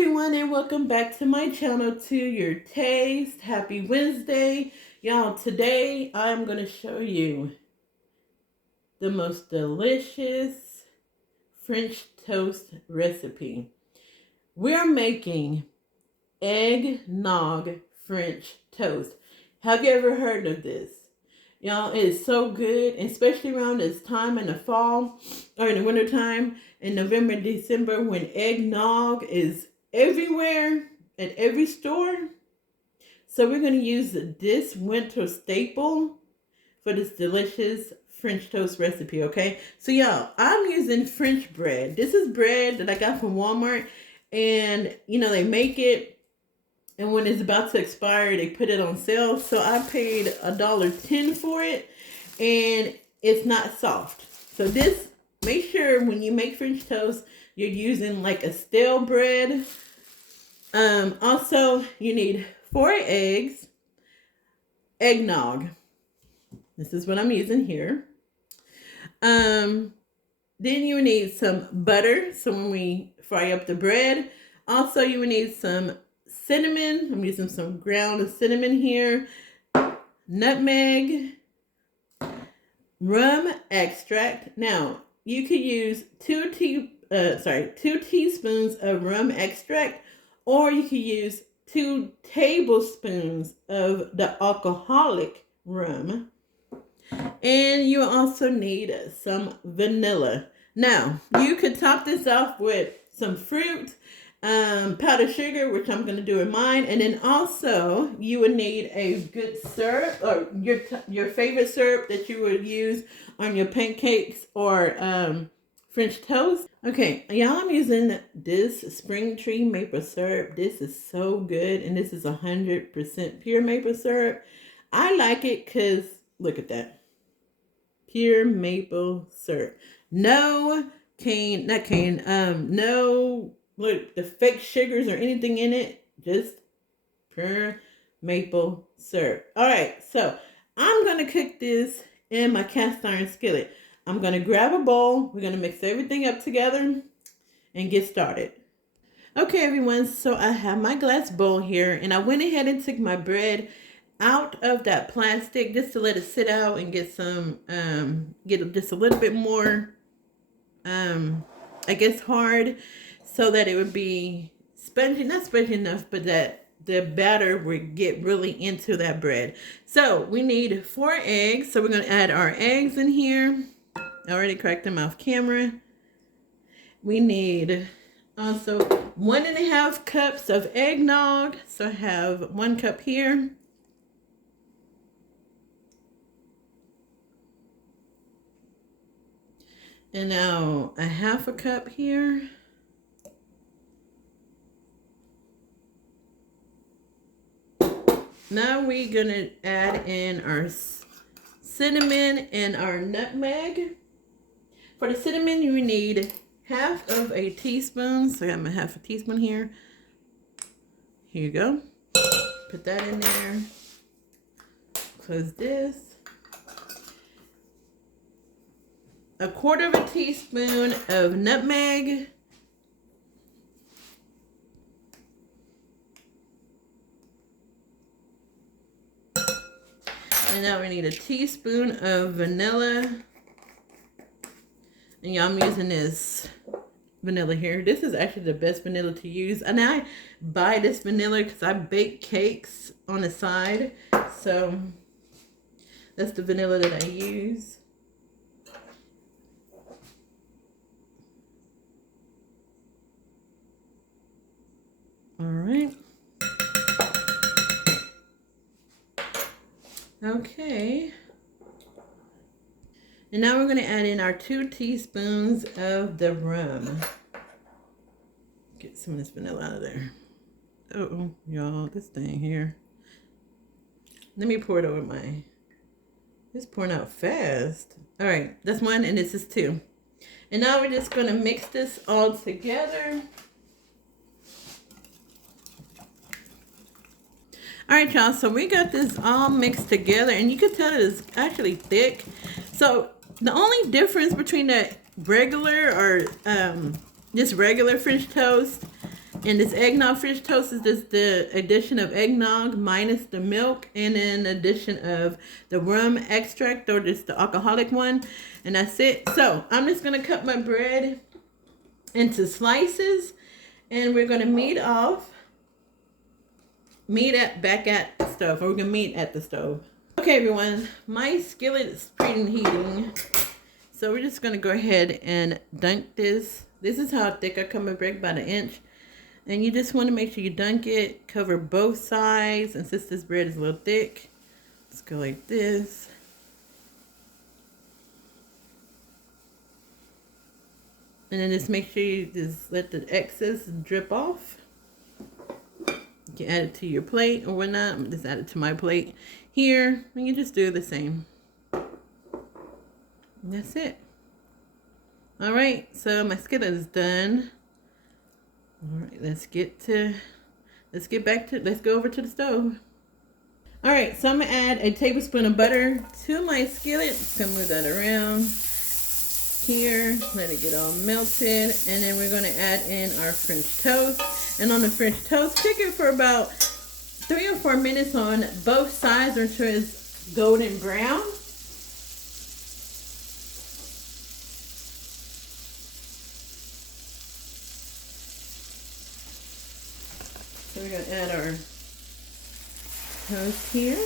everyone, and welcome back to my channel, To Your Taste. Happy Wednesday. Y'all, today I'm going to show you the most delicious French toast recipe. We're making eggnog French toast. Have you ever heard of this? Y'all, it's so good, especially around this time in the fall or in the winter time in November, December, when eggnog is everywhere at every store. So we're going to use this winter staple for this delicious French toast recipe, okay? So y'all, I'm using French bread. This is bread that I got from Walmart, and they make it, and when it's about to expire, they put it on sale. So I paid $1.10 for it, and it's not soft. So this, make sure when you make French toast, you're using like a stale bread. Also, you need 4 eggs, eggnog. This is what I'm using here. Then you need some butter, so when we fry up the bread. Also, you will need some cinnamon. I'm using some ground cinnamon here. Nutmeg. Rum extract. Now, you could use 2 teaspoons of rum extract, or you could use 2 tablespoons of the alcoholic rum. And you also need some vanilla. Now, you could top this off with some fruit, powdered sugar, which I'm going to do in mine. And then also, you would need a good syrup, or your favorite syrup that you would use on your pancakes or French toast. Okay, y'all, I'm using this Spring Tree maple syrup. This is so good, and this is 100% pure maple syrup. I like it because, look at that. Pure maple syrup. No look, the fake sugars or anything in it. Just pure maple syrup. All right, so I'm going to cook this in my cast iron skillet. I'm going to grab a bowl. We're going to mix everything up together and get started. Okay, everyone, so I have my glass bowl here, and I went ahead and took my bread out of that plastic just to let it sit out and get some, get just a little bit more, I guess, hard, so that it would be spongy, not spongy enough, but that the batter would get really into that bread. So we need 4 eggs. So we're going to add our eggs in here. I already cracked them off camera. We need also 1.5 cups of eggnog. So I have 1 cup here. And now 1/2 cup here. Now we're going to add in our cinnamon and our nutmeg. For the cinnamon, you need 1/2 teaspoon. So I got my 1/2 teaspoon here. Here you go. Put that in there. Close this. 1/4 teaspoon of nutmeg. And now we need a teaspoon of vanilla. And y'all, I'm using this vanilla here. This is actually the best vanilla to use. And I buy this vanilla because I bake cakes on the side. So that's the vanilla that I use. All right. Okay. And now we're going to add in our 2 teaspoons of the rum. Get some of this vanilla out of there. Uh-oh, y'all, this thing here. Let me pour it over my... It's pouring out fast. All right, that's 1, and this is 2. And now we're just going to mix this all together. All right, y'all, so we got this all mixed together, and you can tell it is actually thick. So the only difference between the regular or just regular French toast And this eggnog French toast is just the addition of eggnog minus the milk and then addition of the rum extract or just the alcoholic one. And that's it. So I'm just going to cut my bread into slices and we're going to meet back at the stove. Or we're going to meet at the stove. Okay, everyone. My skillet is preheating. So we're just going to go ahead and dunk this. This is how thick I cut my bread, about an inch. And you just want to make sure you dunk it, cover both sides. And since this bread is a little thick, let's go like this. And then just make sure you just let the excess drip off. You can add it to your plate or whatnot. I'm just add it to my plate here. And you just do the same. And that's it. All right, so my skillet is done. All right, let's go over to the stove. All right, so I'm gonna add a tablespoon of butter to my skillet. Just gonna move that around here, let it get all melted, and then we're gonna add in our French toast. And on the French toast, cook it for about 3 or 4 minutes on both sides until it's golden brown. So we're going to add our toast here.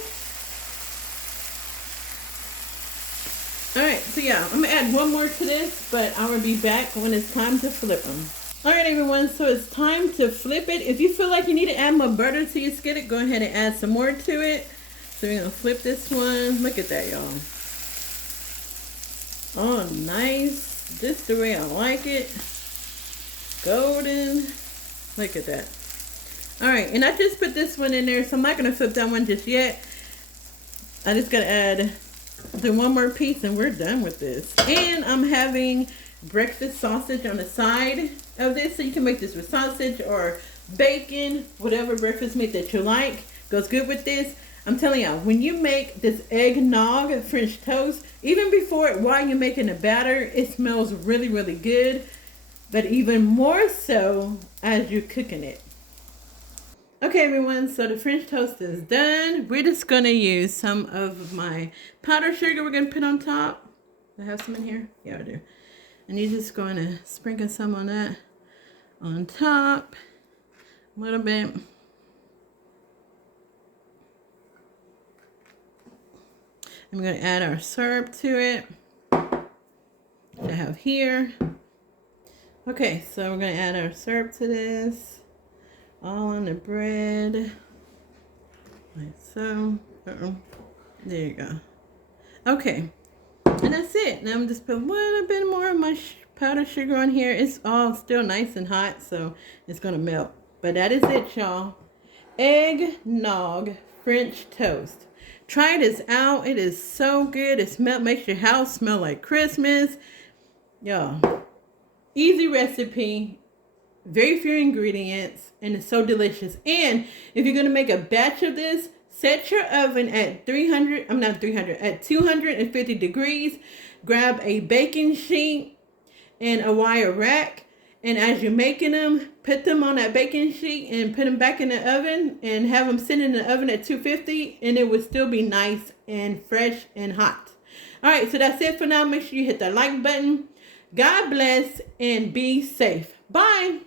Alright, so yeah, I'm going to add one more to this, but I'm going to be back when it's time to flip them. Alright everyone, so it's time to flip it. If you feel like you need to add more butter to your skillet, go ahead and add some more to it. So we're going to flip this one. Look at that, y'all. Oh, nice. Just the way I like it. Golden. Look at that. Alright, and I just put this one in there, so I'm not going to flip that one just yet. I just got to add one more piece and we're done with this. And I'm having breakfast sausage on the side of this, so you can make this with sausage or bacon, whatever breakfast meat that you like. Goes good with this. I'm telling y'all, when you make this eggnog French toast, even before while you're making the batter, it smells really, really good. But even more so as you're cooking it. Okay everyone, so the French toast is done. We're just going to use some of my powdered sugar we're going to put on top. Do I have some in here? Yeah, I do. And you're just going to sprinkle some on that on top. A little bit. And we're going to add our syrup to it. Which I have here. Okay, so we're going to add our syrup to this. All on the bread, like so. There you go. Okay, and that's it. Now I'm just put a little bit more of my powdered sugar on here. It's all still nice and hot, so it's gonna melt. But that is it, y'all. Eggnog French toast. Try this out. It is so good. It makes your house smell like Christmas. Y'all, easy recipe. Very few ingredients, and it's so delicious. And if you're going to make a batch of this, set your oven at 250 degrees. Grab a baking sheet and a wire rack. And as you're making them, put them on that baking sheet and put them back in the oven and have them sit in the oven at 250, and it will still be nice and fresh and hot. All right, so that's it for now. Make sure you hit that like button. God bless and be safe. Bye.